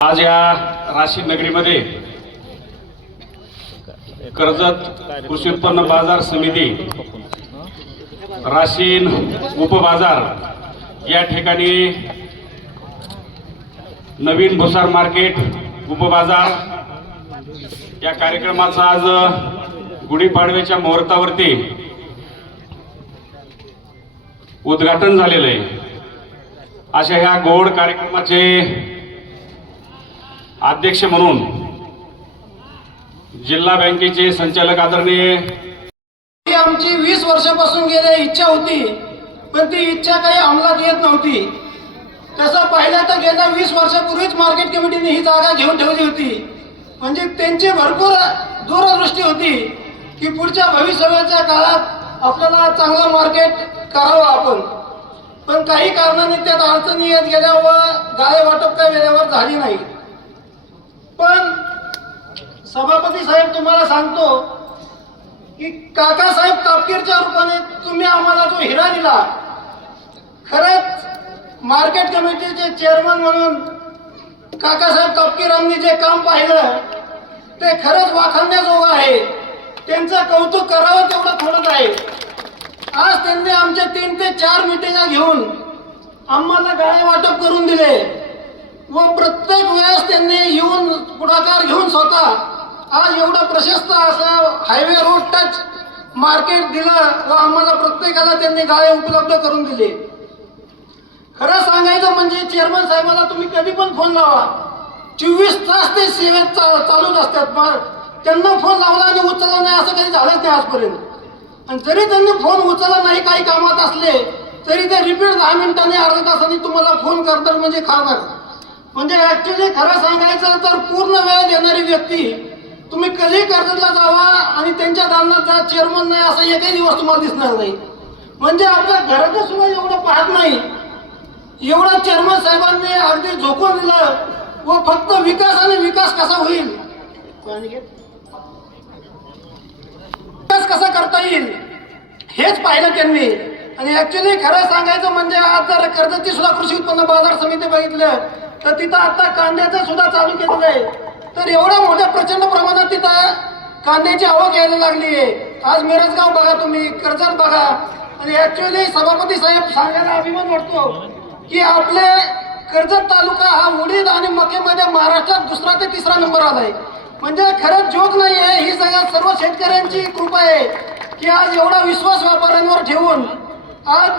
आज या राशी नगरीमध्ये कर्जत कृषी उत्पन्न बाजार समिती राशीन उपबाजार या ठिकाणी नवीन भुसार मार्केट उपबाजार या कार्यक्रमाचा आज गुढीपाडव्याच्या मुहूर्तावरती उद्घाटन झालेलं आहे. अशा ह्या गोड कार्यक्रमाचे अध्यक्ष म्हणून जिल्हा बँकेचे संचालक आदरणीय आमची वीस वर्षापासून गेल्या इच्छा होती पण ती इच्छा काही अंमलात येत नव्हती. तसं पाहिलं तर गेल्या वीस वर्षापूर्वीच मार्केट कमिटीने ही जागा घेऊन ठेवली होती. म्हणजे त्यांची भरपूर दूरदृष्टी होती की पुढच्या भविष्याच्या काळात आपल्याला चांगलं मार्केट करावं आपण. पण काही कारणाने त्यात अडचणी येत गेल्या व गाळे वाटप काही वेळेवर झाली नाही. पण सभापती साहेब तुम्हाला सांगतो की काकासाहेब तापकीरच्या रूपाने तुम्ही आम्हाला जो हिरा दिला खरंच मार्केट कमिटीचे चेअरमन म्हणून काकासाहेब तापकीरांनी जे काम पाहिलं ते खरंच वाखाणण्याजोगं आहे. त्यांचं कौतुक करावं तेवढं थोडंच आहे. आज त्यांनी आमच्या तीन ते चार मिटिंगा घेऊन आम्हाला गाळे वाटप करून दिले. व प्रत्येक वेळेस त्यांनी येऊन पुढाकार घेऊन स्वतः आज एवढं प्रशस्त असं हायवे रोड टच मार्केट दिलं व आम्हाला प्रत्येकाला त्यांनी गाळे उपलब्ध करून दिले. खरं सांगायचं म्हणजे चेअरमन साहेबाला तुम्ही कधी पण फोन लावा. चोवीस तास ते सेवेत चा- चालूच असतात. पण त्यांना फोन लावला आणि उचलला नाही असं काही झालंच नाही आजपर्यंत. आणि जरी त्यांनी फोन उचलला नाही काही कामात असले तरी ते रिपीट दहा मिनिटांनी अर्ध्या तासांनी तुम्हाला फोन करतात म्हणजे खाणार म्हणजे ऍक्च्युली खरं सांगायचं तर पूर्ण वेळ देणारी व्यक्ती तुम्ही कधी कर्जतला जावा आणि त्यांच्या दालनात जा चेअरमन नाही असा एकही दिवस तुम्हाला दिसणार नाही. म्हणजे आपल्या घराचं सुद्धा एवढं पाहत नाही. एवढं चेअरमन साहेबांनी अगदी झोकून दिलं व फक्त विकास आणि विकास कसा होईल? विकास कसा करता येईल? हेच पाहिलं त्यांनी. आणि ऍक्च्युली खरं सांगायचं म्हणजे आज जर कर्जतची सुद्धा कृषी उत्पन्न बाजार समिती बघितलं तर तिथं आता कांद्याचं सुद्धा चालू केलेलं आहे. तर एवढ्या मोठ्या प्रचंड प्रमाणात तिथं कांद्याची आवक यायला लागली आहे. आज मिरजगाव बघा तुम्ही कर्जत बघा. आणि ऍक्च्युली सभापती साहेब सांगायला अभिमान वाटतो की आपले कर्जत तालुका हा उडीद आणि मकेमध्ये महाराष्ट्रात दुसरा ते तिसरा नंबर आलाय. म्हणजे खरंच जोक नाही आहे ही सगळ्या सर्व शेतकऱ्यांची कृपा आहे की आज एवढा विश्वास व्यापाऱ्यांवर ठेवून आज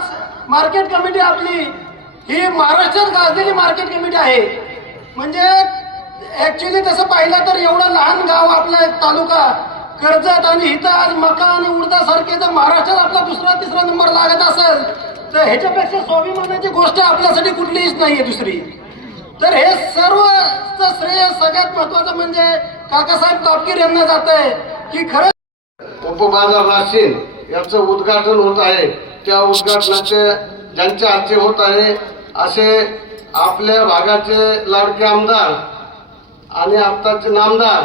मार्केट कमिटी आपली ही महाराष्ट्रात गाजलेली मार्केट कमिटी आहे. म्हणजे ऍक्च्युली तसं पाहिलं तर एवढं लहान गाव आपला तालुका कर्जत आणि इथं आज मका आणि उडदासारखे जर महाराष्ट्रात आपला दुसरा तिसरा नंबर लागत असेल तर ह्याच्यापेक्षा स्वाभिमानाची गोष्ट आपल्यासाठी कुठलीच नाहीये दुसरी. तर हे सर्व श्रेय सगळ्यात महत्वाचं म्हणजे काकासाहेब तापकीर यांना जात आहे की खरं उपबाजार राशीन याचं उद्घाटन होत आहे. त्या उद्घाटनाचे ज्यांच्या हाती होत आहे असे आपल्या भागाचे लाडके आमदार आणि आत्ताचे नामदार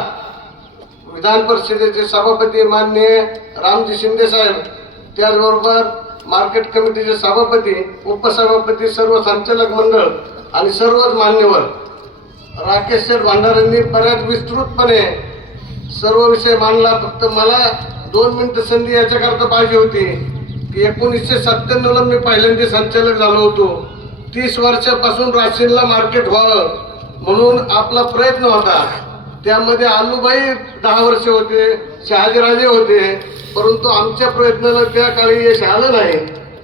विधान परिषदेचे सभापती माननीय रामजी शिंदे साहेब त्याचबरोबर मार्केट कमिटीचे सभापती उपसभापती सर्व संचालक मंडळ आणि सर्वच मान्यवर. राकेश शेठ भांडारांनी बऱ्याच विस्तृतपणे सर्व विषय मांडला. फक्त मला दोन मिनिटं संधी याच्याकरता पाहिजे होती की एकोणीसशे सत्त्याण्णवला मी पहिल्यांदा संचालक झालो होतो. तीस वर्षापासून राशीनला मार्केट व्हावं म्हणून आपला प्रयत्न होता. त्यामध्ये आलूबाई दहा वर्ष होते शहाजीराजे होते परंतु आमच्या प्रयत्नाला त्या काळी यश आलं नाही.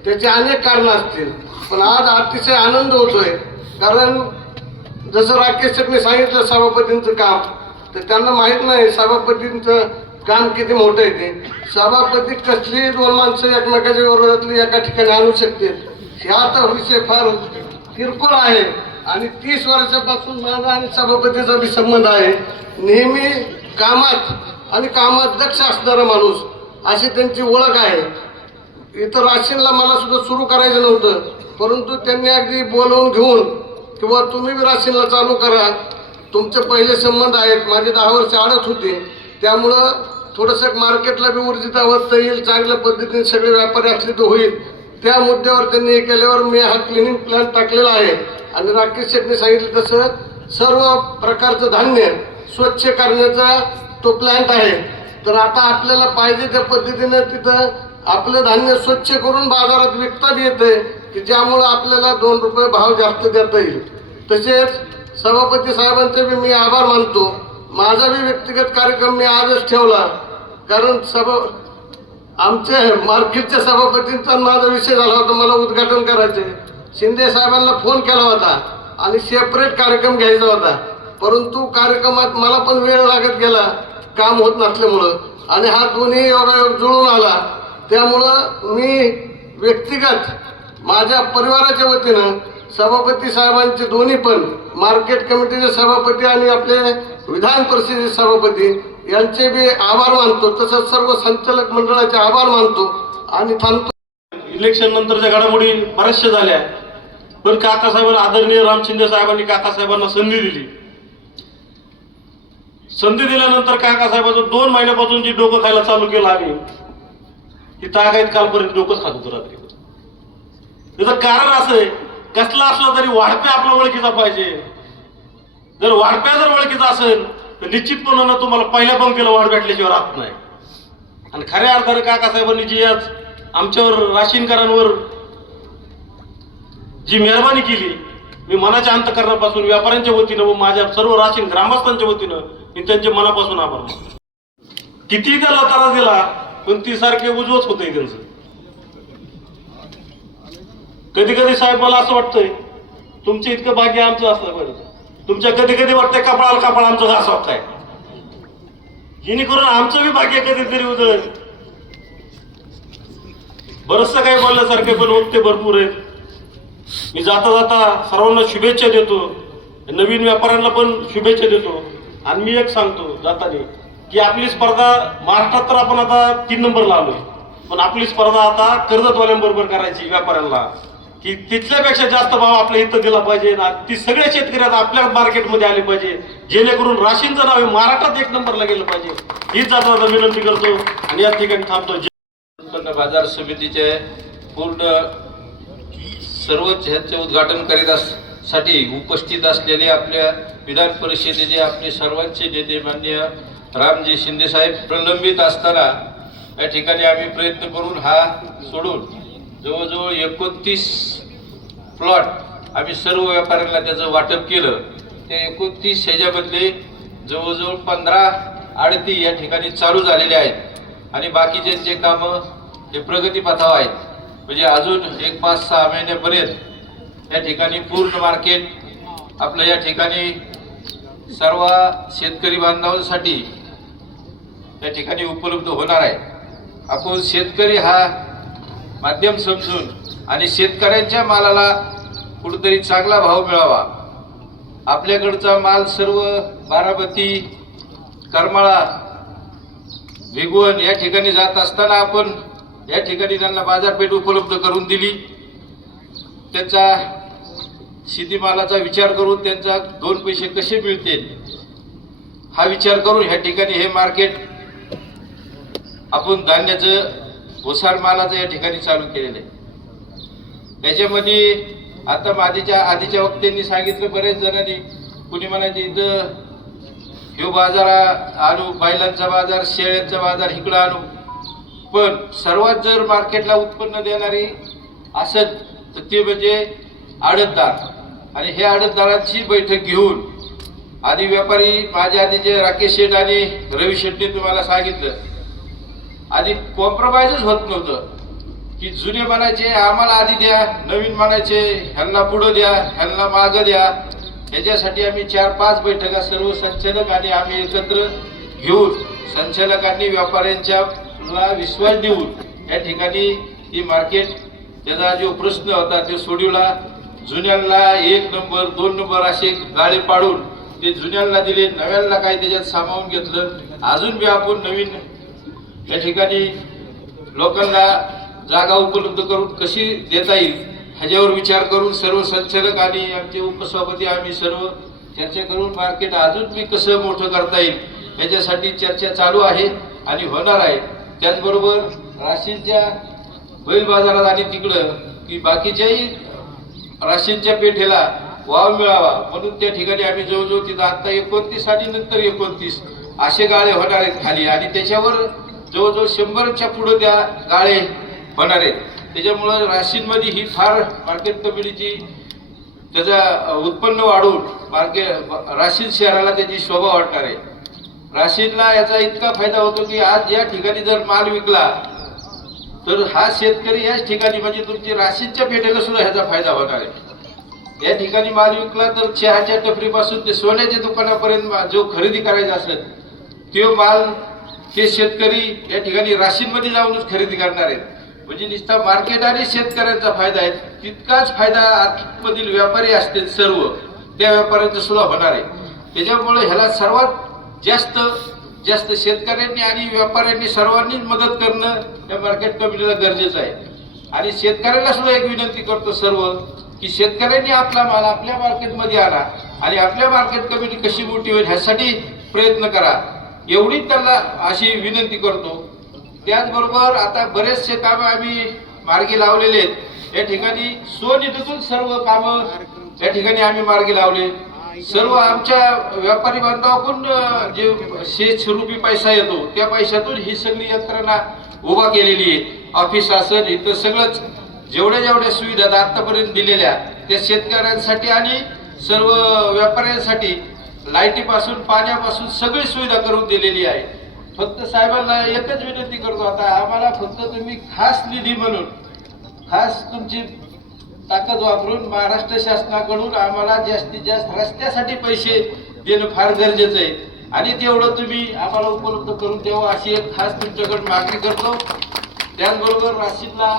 त्याचे अनेक कारणं असतील पण आज अतिशय आनंद होतोय. कारण जसं राकेश शेटने सांगितलं सभापतींचं काम तर त्यांना माहीत नाही सभापतींचं काम किती मोठं आहे ते. सभापती कसली दोन माणसं एकमेकाच्या विरोधातली एका ठिकाणी आणू शकतील. ह्या तर विषय फार किरकोळ आहे. आणि तीस वर्षापासून माझा आणि सभापतीचा बी संबंध आहे. नेहमी कामात आणि कामात दक्ष असणारा माणूस अशी त्यांची ओळख आहे. इथं राशीनला मला सुद्धा सुरू करायचं नव्हतं. परंतु त्यांनी अगदी बोलवून घेऊन किंवा तुम्ही बी राशीनला चालू करा. तुमचे पहिले संबंध आहेत. माझे दहा वर्ष आडत होते. त्यामुळं थोडंसं मार्केटला बी ऊर्जित आवडता येईल. चांगल्या पद्धतीने सगळे व्यापारी असले तर होईल. त्या मुद्द्यावर त्यांनी हे केल्यावर मी हा क्लिनिंग प्लॅन टाकलेला आहे. आणि राकेश शेटने सांगितलं तसं सर्व प्रकारचं धान्य स्वच्छ करण्याचा तो प्लॅन्ट आहे. तर आता आपल्याला पाहिजे त्या पद्धतीनं तिथं आपलं धान्य स्वच्छ करून बाजारात विकता बी येते की ज्यामुळं आपल्याला दोन रुपये भाव जास्त देता येईल. तसेच सभापती साहेबांचे बी मी आभार मानतो. माझा बी व्यक्तिगत कार्यक्रम मी आजच ठेवला. कारण सभा आमच्या मार्केटच्या सभापतींचा माझा विषय झाला होता मला उद्घाटन करायचे शिंदे साहेबांना फोन केला होता आणि सेपरेट कार्यक्रम घ्यायचा होता. परंतु कार्यक्रमात मला पण वेळ लागत गेला काम होत नसल्यामुळं. आणि हा दोन्ही योगायोग जुळून आला. त्यामुळं मी व्यक्तिगत माझ्या परिवाराच्या वतीनं सभापती साहेबांचे दोन्ही पण मार्केट कमिटीचे सभापती आणि आपले विधान परिषदेचे सभापती यांचे बी आभार मानतो. तसंच सर्व संचालक मंडळाचे आभार मानतो. आणि थांबतो. इलेक्शन नंतरच्या घडामोडी बऱ्याचशा झाल्या. पण काकासाहेबांना आदरणीय राम शिंदे साहेबांनी काकासाहेबांना संधी दिली. संधी दिल्यानंतर काकासाहेबांचं दोन महिन्यापासून जी डोकं खायला चालू केलं आम्ही ती तागायत कालपर्यंत डोकंच खात होतो रात्री. त्याचं कारण असं आहे कसला असला तरी वाढप्या आपल्या ओळखीचा पाहिजे. जर वाढप्या जर ओळखीचा असेल तर निश्चितपणानं तुम्हाला पहिल्या पंक्तीला वाढ भेटल्याशिवाय राहत नाही. आणि खऱ्या अर्थानं काकासाहेबांनी जी आज आमच्यावर राशीनकरांवर जी मेहरबानी केली मी मनाच्या अंतकरणापासून व्यापाऱ्यांच्या वतीनं व माझ्या सर्व राशीन ग्रामस्थांच्या वतीनं मी त्यांचे मनापासून आभार मानतो. किती त्याला त्रास दिला पण ती सारखे उजवच होतंय त्यांचं. कधी कधी साहेब मला असं वाटतंय तुमचे इतकं भाग्य आमचं असलं पाहिजे. तुमच्या कधी कधी वाटतंय कपाळाला कपाळ आमचं घास काय जेणेकरून आमचं बी भाग्य कधीतरी उदळ बरचसं काही बोलल्यासारखे पण वक्ते भरपूर आहेत. मी जाता जाता सर्वांना शुभेच्छा देतो. नवीन व्यापाऱ्यांना पण शुभेच्छा देतो. आणि मी एक सांगतो जाताना की आपली स्पर्धा महाराष्ट्रात तर आपण आता तीन नंबरला आलोय. पण आपली स्पर्धा आता कर्जतवाल्यांबरोबर करायची व्यापाऱ्यांना. की तिथल्यापेक्षा जास्त भाव आपल्या इथं दिला पाहिजे ती सगळ्या शेतकरी आता आपल्या मार्केटमध्ये आले पाहिजे. जेणेकरून राशींचं नाव हे महाराष्ट्रात एक नंबरला गेलं पाहिजे. हीच जाता विनंती करतो आणि या ठिकाणी थांबतो. उत्पन्न बाजार समितीचे पूर्ण सर्वच ह्याचे उद्घाटन करीत साठी उपस्थित असलेले आपल्या विधान परिषदेचे आपले सर्वांचे नेते मान्य रामजी शिंदे साहेब प्रलंबित असताना या ठिकाणी आम्ही प्रयत्न करून हा सोडून जवळजवळ एकोणतीस प्लॉट आम्ही सर्व व्यापाऱ्यांना त्याचं वाटप केलं. त्या एकोणतीस ह्याच्यामधले जवळजवळ पंधरा आडती या ठिकाणी चालू झालेले आहेत. आणि बाकीचे जे कामं हे प्रगतीपथावर आहेत. म्हणजे अजून एक पाच सहा महिन्यापर्यंत या ठिकाणी पूर्ण मार्केट आपलं या ठिकाणी सर्व शेतकरी बांधवांसाठी या ठिकाणी उपलब्ध होणार आहे. आपण शेतकरी हा माध्यम समजून आणि शेतकऱ्यांच्या मालाला कुठेतरी चांगला भाव मिळावा. आपल्याकडचा माल सर्व बारामती करमाळा भिगवण या ठिकाणी जात असताना आपण या ठिकाणी त्यांना बाजारपेठ उपलब्ध करून दिली. त्याचा शेतीमालाचा विचार करून त्यांचा दोन पैसे कसे मिळतील? हा विचार करून ह्या ठिकाणी हे मार्केट आपण धान्याचं ओसार मालाचं या ठिकाणी चालू केलेलं आहे. त्याच्यामध्ये आता आधीच्या आधीच्या वक्त्यांनी सांगितलं बरेच जणांनी कुणी म्हणायचे इथं ह्यो बाजार आणू बैलांचा बाजार शेळ्यांचा बाजार इकडं आणू. पण सर्वात जर मार्केटला उत्पन्न देणारी असत तर ते म्हणजे आडतदार. आणि हे आडतदारांची बैठक घेऊन आधी व्यापारी माझ्या आधीचे राकेश शेठ आणि रवी शेठने तुम्हाला सांगितलं आधी कॉम्प्रोमाइजच होत नव्हतं. की जुने म्हणायचे आम्हाला आधी द्या नवीन म्हणायचे ह्यांना पुढं द्या ह्यांना मागं द्या. याच्यासाठी आम्ही चार पाच बैठका सर्व संचालक आणि आम्ही एकत्र घेऊन संचालकांनी व्यापाऱ्यांच्या विश्वास देऊन या ठिकाणी ही मार्केट त्याचा जो प्रश्न होता तो सोडवला. जुन्यांना एक नंबर दोन नंबर असे गाळे पाडून ते जुन्यांना दिले. नव्यांना काही त्याच्यात सामावून घेतलं. अजून बी आपण नवीन या ठिकाणी लोकांना जागा उपलब्ध करून कशी देता येईल ह्याच्यावर विचार करून सर्व संचालक आणि आमचे उपसभापती आम्ही सर्व चर्चा करून मार्केट अजून मी कसं मोठं करता येईल याच्यासाठी चर्चा चालू आहे आणि होणार आहे. त्याचबरोबर राशींच्या बैल बाजारात आणि तिकडं की बाकीच्याही राशींच्या पेठेला वाव मिळावा म्हणून त्या ठिकाणी आम्ही जवळजवळ तिथं आत्ता एकोणतीस आणि नंतर एकोणतीस असे गाळे होणार आहेत खाली आणि त्याच्यावर जवळजवळ शंभरच्या पुढे त्या गाळे होणार. आहेत त्याच्यामुळं राशींमध्ये ही फार मार्केट कमिटीची त्याचा उत्पन्न वाढवून मार्केट राशीन शहराला त्याची शोभा वाटणार आहे. राशीदला याचा इतका फायदा होतो की आज या ठिकाणी जर माल विकला तर हा शेतकरी याच ठिकाणी म्हणजे तुमची राशीदच्या पेठेला सुद्धा ह्याचा फायदा होणार आहे. या ठिकाणी माल विकला तर चहाच्या टपरीपासून ते सोन्याच्या दुकानापर्यंत जो खरेदी करायचा असेल तो माल ते शेतकरी या ठिकाणी राशींमध्ये जाऊनच खरेदी करणार आहेत. म्हणजे नुसता मार्केट आणि शेतकऱ्यांचा फायदा आहे. तितकाच फायदा आर्थिकमधील व्यापारी असतील सर्व त्या व्यापाऱ्यांचा सुद्धा होणार आहे. त्याच्यामुळे ह्याला सर्वात जास्त जास्त शेतकऱ्यांनी आणि व्यापाऱ्यांनी सर्वांनीच मदत करणं या मार्केट कमिटीला गरजेचं आहे. आणि शेतकऱ्यांना सुद्धा एक विनंती करतो सर्व की शेतकऱ्यांनी आपला माल आपल्या मार्केटमध्ये आणा आणि आपल्या मार्केट कमिटी कशी मोठी होईल ह्यासाठी प्रयत्न करा. एवढी त्यांना अशी विनंती करतो. त्याचबरोबर आता बरेचसे कामं आम्ही मार्गी लावलेले आहेत. या ठिकाणी स्वनिधीतून सर्व कामं या ठिकाणी आम्ही मार्गी लावले. सर्व आमच्या व्यापारी बांधवाकडून जे शेष रुपी पैसा येतो त्या पैशातून ही सगळी यंत्रणा उभा केलेली आहे. ऑफिस असेल इथं सगळंच जेवढ्या जेवढ्या सुविधा आतापर्यंत दिलेल्या त्या शेतकऱ्यांसाठी आणि सर्व व्यापाऱ्यांसाठी लाईटीपासून पाण्यापासून सगळी सुविधा करून दिलेली आहे. फक्त साहेबांना एकच विनंती करतो आता आम्हाला फक्त तुम्ही खास निधी म्हणून खास तुमची ताकद वापरून महाराष्ट्र शासनाकडून आम्हाला जास्तीत जास्त रस्त्यासाठी पैसे देणं फार गरजेचं आहे. आणि तेवढं तुम्ही आम्हाला उपलब्ध करून द्यावं अशी एक खास तुमच्याकडून मागणी करतो. त्याचबरोबर नाशिकला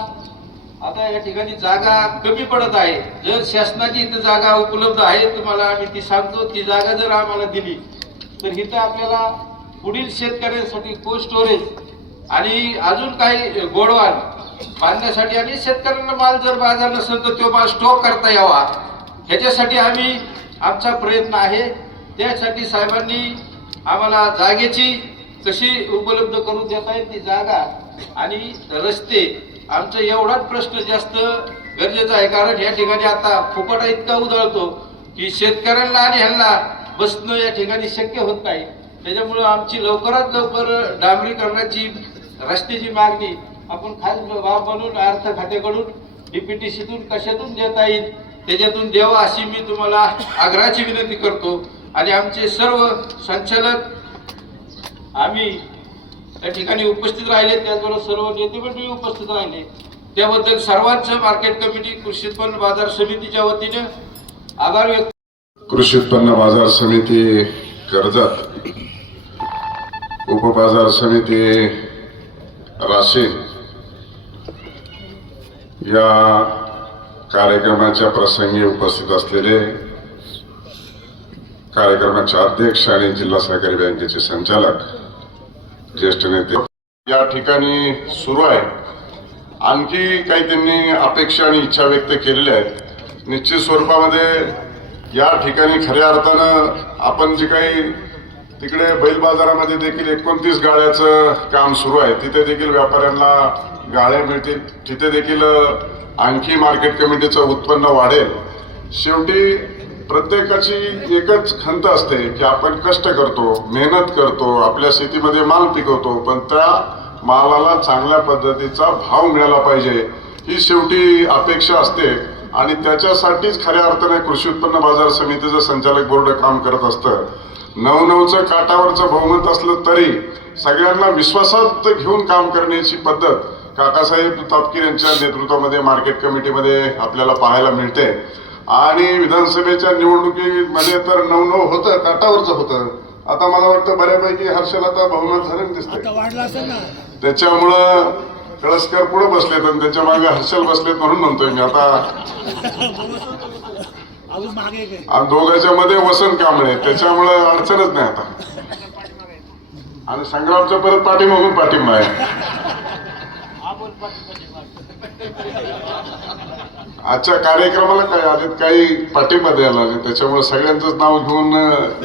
आता या ठिकाणी जागा कमी पडत आहे. जर शासनाची इथं जागा उपलब्ध आहे तुम्हाला आम्ही ती सांगतो ती जागा जर आम्हाला दिली तर इथं आपल्याला पुढील शेतकऱ्यांसाठी कोल्ड स्टोरेज आणि अजून काही गोडवान बांधण्यासाठी आणि शेतकऱ्यांना माल जर बाजार नसेल तर तो माल स्टॉक करता यावा. ह्याच्यासाठी आम्ही आमचा प्रयत्न आहे. त्यासाठी साहेबांनी आम्हाला जागेची कशी उपलब्ध करून देता येईल ती जागा आणि रस्ते आमचा एवढाच प्रश्न जास्त गरजेचा आहे कारण या ठिकाणी आता फुकटा इतका उधळतो की शेतकऱ्यांना आणि ह्यांना बसणं या ठिकाणी शक्य होत नाही. त्याच्यामुळं आमची लवकरात लवकर डांबरीकरणाची रस्त्याची मागणी आपण खास बाब म्हणून अर्थ खात्याकडून डीपीटीसीतून कशातून देता येईल त्याच्यातून देवा अशी मी तुम्हाला आग्रहाची विनंती करतो. आणि आमचे सर्व संचालक आम्ही त्या ठिकाणी उपस्थित राहिले त्याचबरोबर सर्व नेते मंडळी उपस्थित राहिले. त्याबद्दल सर्वांचं मार्केट कमिटी कृषी उत्पन्न बाजार समितीच्या वतीने आभार व्यक्त कृषी उत्पन्न बाजार समिती कर्जत उपबाजार समिती राशीन या कार्यक्रमाच्या प्रसंगी उपस्थित असलेले कार्यक्रमाचे अध्यक्ष आणि जिल्हा सहकारी बँकेचे संचालक ज्येष्ठ नेते. या ठिकाणी सुरू आहे. आणखी काही त्यांनी अपेक्षा आणि इच्छा व्यक्त केलेल्या आहेत. निश्चित स्वरूपामध्ये या ठिकाणी खऱ्या अर्थानं आपण जे काही तिकडे बैल बाजारामध्ये देखील एकोणतीस गाळ्याचं काम सुरू आहे. तिथे देखील व्यापाऱ्यांना गाळ्या मिळतील. तिथे देखील आणखी मार्केट कमिटीचं उत्पन्न वाढेल. शेवटी प्रत्येकाची एकच खंत असते की आपण कष्ट करतो मेहनत करतो आपल्या शेतीमध्ये माल पिकवतो पण त्या मालाला चांगल्या पद्धतीचा भाव मिळाला पाहिजे. ही शेवटी अपेक्षा असते आणि त्याच्यासाठीच खऱ्या अर्थाने कृषी उत्पन्न बाजार समितीचं संचालक बोर्ड काम करत असतं. नवनवचं काटावरचं बहुमत असलं तरी सगळ्यांना विश्वासात घेऊन काम करण्याची पद्धत काकासाहेब तापकीर यांच्या नेतृत्वामध्ये मार्केट कमिटीमध्ये आपल्याला पाहायला मिळते. आणि विधानसभेच्या निवडणुकीमध्ये तर नऊ नऊ होतं काटावरचं होतं. आता मला वाटतं बऱ्यापैकी हर्षल आता बहुमत झालं दिसतंय. त्याच्यामुळं कळसकर पुढे बसलेत आणि त्याच्यामागे हर्षल बसलेत म्हणून म्हणतोय मी आता. आणि दोघांच्या मध्ये वसंत कांबळे त्याच्यामुळे अडचणच नाही आता. आणि संग्रामचा परत पाठीमागून पाठिंबा आहे. आजच्या कार्यक्रमाला काय आलेत काही पाठिंबा द्यायला आले त्याच्यामुळे सगळ्यांचंच नाव घेऊन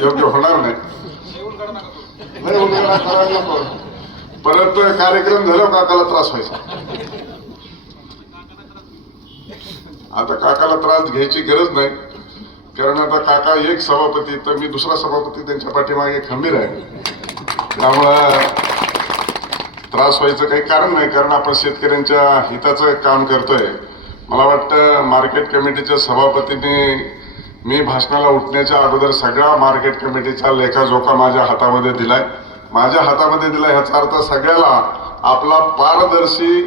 योग्य होणार नाही. नाही परत कार्यक्रम झाला काकाला त्रास व्हायचा. आता काकाला त्रास घ्यायची गरज नाही. कारण आता काका एक सभापती तर मी दुसरा सभापती त्यांच्या पाठीमागे खंबीर आहे. त्यामुळं त्रास व्हायचं काही कारण नाही. कारण आपण शेतकऱ्यांच्या हिताचं काम करतोय. मला वाटतं मार्केट कमिटीच्या सभापतींनी मी भाषणाला उठण्याच्या अगोदर सगळ्या मार्केट कमिटीचा लेखाजोखा माझ्या हातामध्ये दिलाय. माझ्या हातामध्ये दिलाय ह्याचा अर्थ सगळ्याला आपला पारदर्शी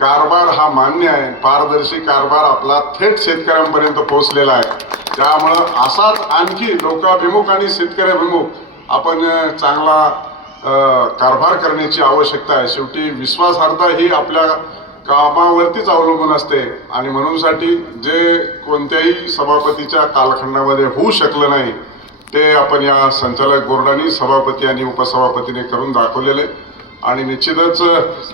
कारभार हा मान्य आहे. पारदर्शी कारभार आपला थेट शेतकऱ्यांपर्यंत पोहोचलेला आहे. त्यामुळं असाच आणखी लोकाभिमुख आणि शेतकऱ्याभिमुख आपण चांगला कारभार करण्याची आवश्यकता आहे. शेवटी विश्वासार्हता ही आपल्या कामावरतीच अवलंबून असते. आणि म्हणूनसाठी जे कोणत्याही सभापतीच्या कालखंडामध्ये होऊ शकलं नाही ते आपण या संचालक बोर्डाने सभापती आणि उपसभापतीने करून दाखवलेले. आणि निश्चितच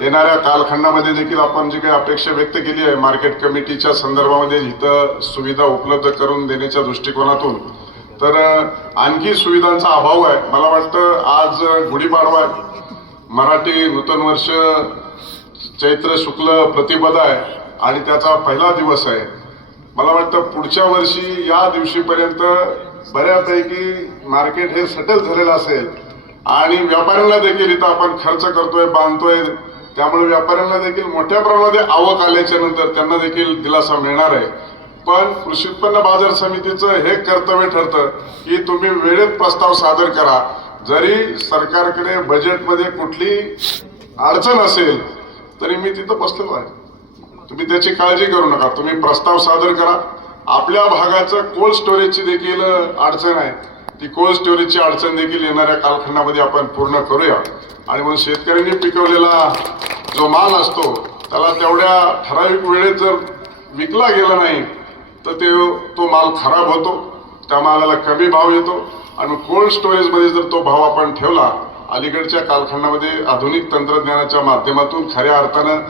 येणाऱ्या कालखंडामध्ये देखील आपण जी काही अपेक्षा व्यक्त केली आहे मार्केट कमिटीच्या संदर्भामध्ये इथं सुविधा उपलब्ध करून देण्याच्या दृष्टिकोनातून तर आणखी सुविधांचा अभाव आहे. मला वाटतं आज गुढीपाडवा आहे. मराठी नूतन वर्ष चैत्र शुक्ल प्रतिपदा आहे आणि त्याचा पहिला दिवस आहे. मला वाटतं पुढच्या वर्षी या दिवशीपर्यंत बऱ्यापैकी मार्केट हे सेटल झालेलं असेल. आणि व्यापाऱ्यांना देखील इथं आपण खर्च करतोय बांधतोय. त्यामुळे व्यापाऱ्यांना देखील मोठ्या प्रमाणात आवक आल्याच्यानंतर त्यांना देखील दिलासा मिळणार आहे. पण कृषी उत्पन्न बाजार समितीचं हे कर्तव्य ठरतं की तुम्ही वेळेत प्रस्ताव सादर करा. जरी सरकारकडे बजेटमध्ये कुठली अडचण असेल तरी मी तिथं बसलेलो आहे. तुम्ही त्याची काळजी करू नका. तुम्ही प्रस्ताव सादर करा. आपल्या भागाचं कोल्ड स्टोरेजची देखील अडचण आहे. ती कोल्ड स्टोरेजची अडचण देखील येणाऱ्या कालखंडामध्ये आपण पूर्ण करूया. आणि म्हणून शेतकऱ्यांनी पिकवलेला जो माल असतो त्याला तेवढ्या ठराविक वेळेत जर विकला गेला नाही तर ते तो माल खराब होतो. त्या मालाला कमी भाव येतो. आणि कोल्ड स्टोरेजमध्ये जर तो भाव आपण ठेवला अलीकडच्या कालखंडामध्ये आधुनिक तंत्रज्ञानाच्या माध्यमातून खऱ्या अर्थानं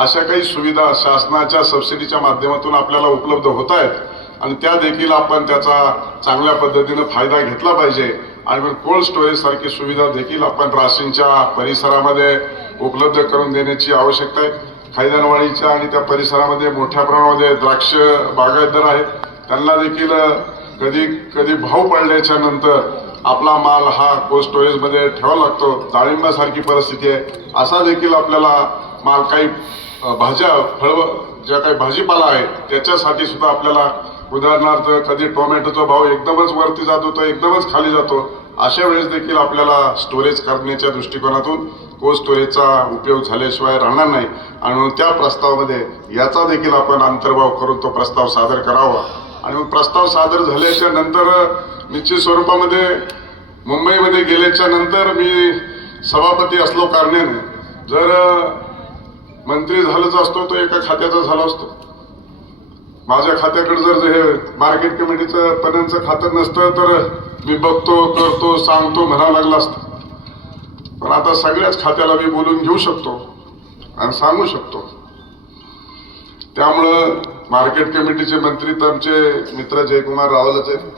अशा काही सुविधा शासनाच्या सबसिडीच्या माध्यमातून आपल्याला उपलब्ध होत आहेत. आणि त्या देखील आपण त्याचा चांगल्या पद्धतीनं फायदा घेतला पाहिजे. आणि मग कोल्ड स्टोरेज सारखी सुविधा देखील आपण राशींच्या परिसरामध्ये उपलब्ध करून देण्याची आवश्यकता आहे. खैदानवाडीच्या आणि त्या परिसरामध्ये मोठ्या प्रमाणामध्ये द्राक्ष बागायतदार आहेत. त्यांना देखील कधी कधी भाव पडल्याच्या नंतर आपला माल हा कोल्ड स्टोरेजमध्ये ठेवावा लागतो. डाळिंबासारखी परिस्थिती आहे. असा देखील आपल्याला माल काही भाज्या फळ ज्या काही भाजीपाला आहे त्याच्यासाठी सुद्धा आपल्याला उदाहरणार्थ कधी टोमॅटोचा भाव एकदमच वरती जातो तर एकदमच खाली जातो अशा वेळेस देखील आपल्याला स्टोरेज करण्याच्या दृष्टिकोनातून कोल्ड स्टोरेजचा उपयोग झाल्याशिवाय राहणार नाही. आणि त्या प्रस्तावामध्ये याचा देखील आपण अंतर्भाव करून तो प्रस्ताव सादर करावा. आणि मग प्रस्ताव सादर झाल्याच्यानंतर निश्चित स्वरूपामध्ये मुंबईमध्ये गेल्याच्यानंतर मी सभापती असलो कारणाने जर मंत्री झालंच असतो तो एका खात्याचा झाला असतो. माझ्या खात्याकडे जर हे मार्केट कमिटीचं पणांचं खातं नसतं तर मी बघतो करतो सांगतो म्हणावं लागलं असतं. पण आता सगळ्याच खात्याला मी बोलून घेऊ शकतो आणि सांगू शकतो. त्यामुळं मार्केट कमिटीचे मंत्री तर आमचे मित्र जयकुमार रावलच आहेत.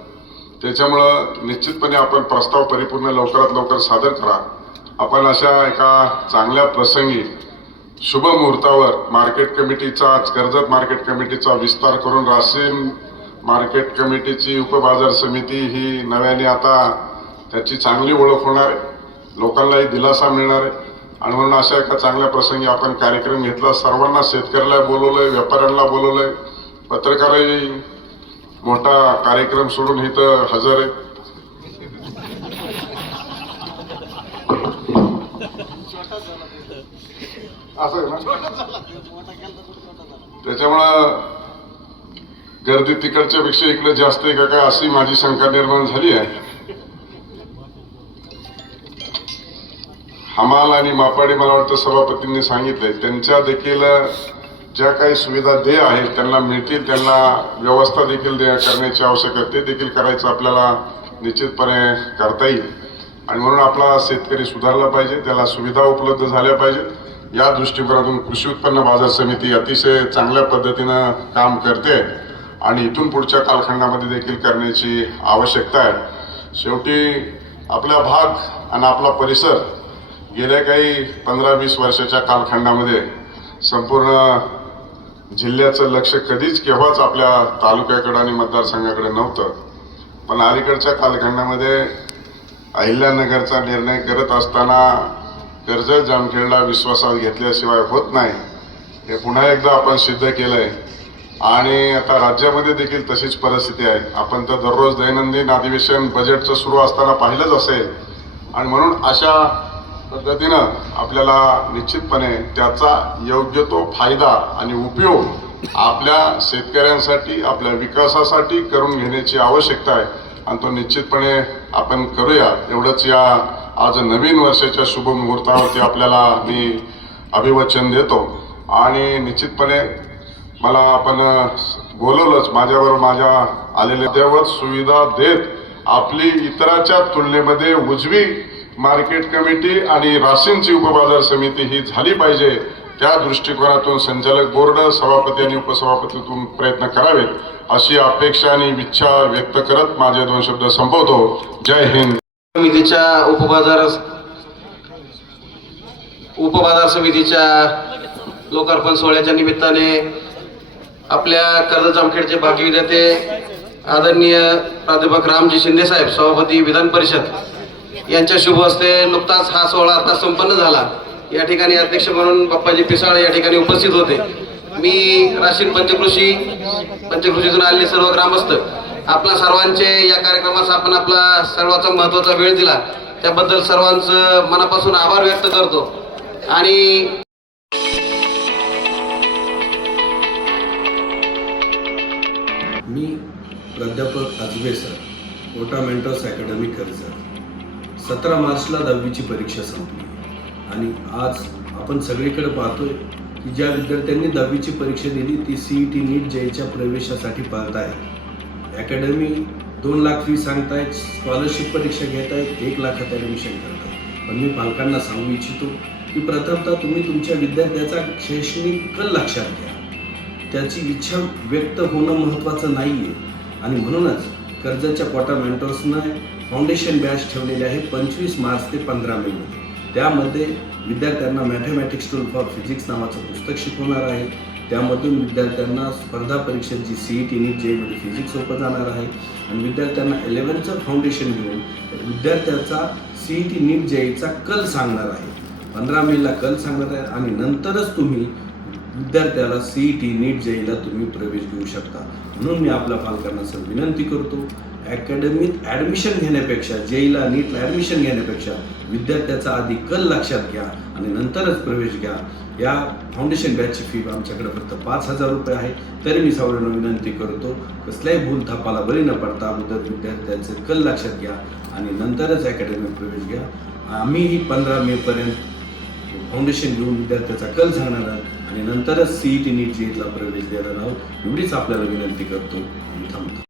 त्याच्यामुळं निश्चितपणे आपण प्रस्ताव परिपूर्ण लवकरात लवकर सादर करा. आपण अशा एका चांगल्या प्रसंगी शुभ मुहूर्तावर मार्केट कमिटीचा कर्जत मार्केट कमिटीचा विस्तार करून राशीन मार्केट कमिटीची उपबाजार समिती ही नव्याने आता त्याची चांगली ओळख होणार आहे. लोकांनाही दिलासा मिळणार आहे. आणि म्हणून अशा एका चांगल्या प्रसंगी आपण कार्यक्रम घेतला. सर्वांना शेतकऱ्याला बोलवलंय व्यापाऱ्यांना बोलवलंय. पत्रकारही मोठा कार्यक्रम सोडून इथं हजर आहे. असं त्याच्यामुळं गर्दी तिकडच्या पेक्षा इकडे जास्त आहे का काय अशी माझी शंका निर्माण झाली आहे. हमाल आणि मापाडी मला वाटतं सभापतींनी सांगितलंय. त्यांच्या देखील ज्या काही सुविधा देय आहेत त्यांना मिळतील त्यांना व्यवस्था देखील दे करण्याची आवश्यकता ते देखील करायचं आपल्याला निश्चितपणे करता येईल. आणि म्हणून आपला शेतकरी सुधारला पाहिजे त्याला सुविधा उपलब्ध झाल्या पाहिजेत. या दृष्टिकोनातून कृषी उत्पन्न बाजार समिती अतिशय चांगल्या पद्धतीनं काम करते आणि इथून पुढच्या कालखंडामध्ये देखील करण्याची आवश्यकता आहे. शेवटी आपला भाग आणि आपला परिसर गेल्या काही पंधरा वीस वर्षाच्या कालखंडामध्ये संपूर्ण जिल्ह्याचं लक्ष कधीच केव्हाच आपल्या तालुक्याकडे आणि मतदारसंघाकडे नव्हतं. पण अलीकडच्या कालखंडामध्ये अहिल्यानगरचा निर्णय करत असताना कर्जत जामखेडला विश्वासात घेतल्याशिवाय होत नाही. हे पुन्हा एकदा आपण सिद्ध केलं आहे आणि आता राज्यामध्ये देखील तशीच परिस्थिती आहे. आपण तर दररोज दैनंदिन अधिवेशन बजेटचं सुरू असताना पाहिलंच असेल. आणि म्हणून अशा पद्धतीनं आपल्याला निश्चितपणे त्याचा योग्य तो फायदा आणि उपयोग आपल्या शेतकऱ्यांसाठी आपल्या विकासासाठी करून घेण्याची आवश्यकता आहे. आणि तो निश्चितपणे आपण करूया. एवढंच या आज नवीन वर्षाच्या शुभ मुहूर्तावरती आपल्याला मी अभिवचन देतो. आणि निश्चितपणे मला आपण बोलवलंच माझ्यावर माझ्या आलेल्या देवत सुविधा देत आपली इतराच्या तुलनेमध्ये उजवी मार्केट कमिटी आणि राशींची उपबाजार समिती ही झाली पाहिजे. त्या दृष्टिकोनातून संचालक बोर्ड सभापती आणि उपसभापतीतून प्रयत्न करावेत अशी अपेक्षा आणि इच्छा व्यक्त करत माझे दोन शब्द संपवतो. जय हिंद. समितीच्या उपबाजार उपबाजार समितीच्या लोकार्पण सोहळ्याच्या निमित्ताने आपल्या कर्ज जामखेडचे बाकी विद्यार्थी आदरणीय प्राध्यापक रामजी शिंदे साहेब सभापती विधान परिषद यांच्या शुभ हस्ते नुकताच हा सोहळा आता संपन्न झाला. या ठिकाणी अध्यक्ष म्हणून बाप्पाजी पिसाळ या ठिकाणी उपस्थित होते. मी राशीन पंचकृषी पंचकृषीतून आलेले सर्व ग्रामस्थ आपल्या सर्वांचे या कार्यक्रमास आपण आपला सर्वांचा महत्त्वाचा वेळ दिला. त्याबद्दल सर्वांचं मनापासून आभार व्यक्त करतो. आणि मी प्राध्यापक अजबे सर ओटा मेंटर्स अकॅडमी कर्जत. सतरा मार्चला दहावीची परीक्षा संपली. आणि आज आपण सगळीकडे पाहतोय की ज्या विद्यार्थ्यांनी दहावीची परीक्षा दिली ती सी ई टी नीट जेच्या प्रवेशासाठी पाहत आहेत अकॅडमी दोन लाख फी सांगतायत स्कॉलरशिप परीक्षा घेत आहेत एक लाखात ॲडमिशन करतायत. पण मी पालकांना सांगू इच्छितो की प्रथमतः तुम्ही तुमच्या विद्यार्थ्याचा शैक्षणिक कल लक्षात घ्या. त्याची इच्छा व्यक्त होणं महत्त्वाचं नाही आहे आणि म्हणूनच कर्जाच्या कोटा मेंटर्सनं फाउंडेशन बॅच ठेवलेले आहे पंचवीस मार्च ते पंधरा मेमध्ये त्यामध्ये विद्यार्थ्यांना मॅथमॅटिक्स टूल फॉर फिजिक्स नावाचं पुस्तक शिकवणार आहे. त्यामधून विद्यार्थ्यांना स्पर्धा परीक्षेची सी ई टी नीट जेमध्ये फिजिक्स सोपं जाणार आहे. आणि विद्यार्थ्यांना इलेवनचं फाउंडेशन घेऊन विद्यार्थ्याचा सी ई टी नीट जेईचा कल सांगणार आहे. पंधरा मेला कल सांगणार आहे आणि नंतरच तुम्ही विद्यार्थ्याला सी ई टी नीट जेईला तुम्ही प्रवेश घेऊ शकता. म्हणून मी आपल्या पालकांना सर विनंती करतो अकॅडमीत ॲडमिशन घेण्यापेक्षा जेईला नीटला ॲडमिशन घेण्यापेक्षा विद्यार्थ्याचा आधी कल लक्षात घ्या आणि नंतरच प्रवेश घ्या. या फाउंडेशन बॅचची फी आमच्याकडे फक्त पाच हजार रुपये आहे. तरी मी सर्वांना विनंती करतो कसल्याही भूल थापाला बळी न पडता अगोदर विद्यार्थ्यांचे कल लक्षात घ्या आणि नंतरच अकॅडमीत प्रवेश घ्या. आम्हीही पंधरा मेपर्यंत फाउंडेशन घेऊन विद्यार्थ्याचा कल सांगणार आहोत. आणि नंतरच सीईटी नीट जीतला प्रवेश देणार आहोत. एवढीच आपल्याला विनंती करतो आणि थांबतो.